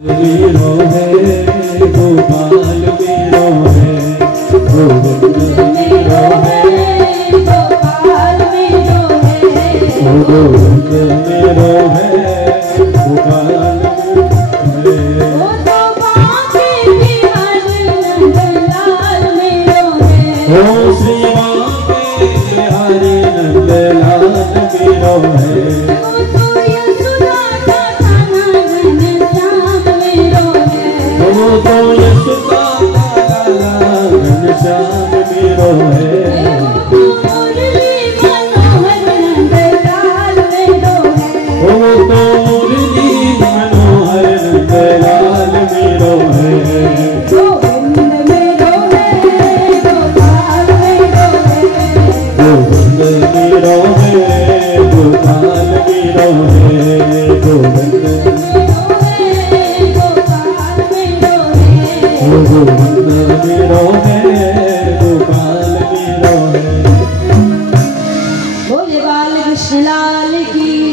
वीरो है गोपाल वीरो है गोविंद वीरो है गोपाल वीरो है गोविंद वीरो है गोपाल वीरो है तो बाके बिहारी नंदलाल वीरो है ओ श्री बाके बिहारी नंदलाल वीरो है तो यशोदा घनश्याम वीरो है मुरली मनोहर नंदलाल वीरो है तो मुरली मनोहर नंदलाल वीरो है गोविंद वीरो है गोपाल वीरो है गोविंद वीरो है गोपाल वीरो है गोविंद गोविंद वीरो है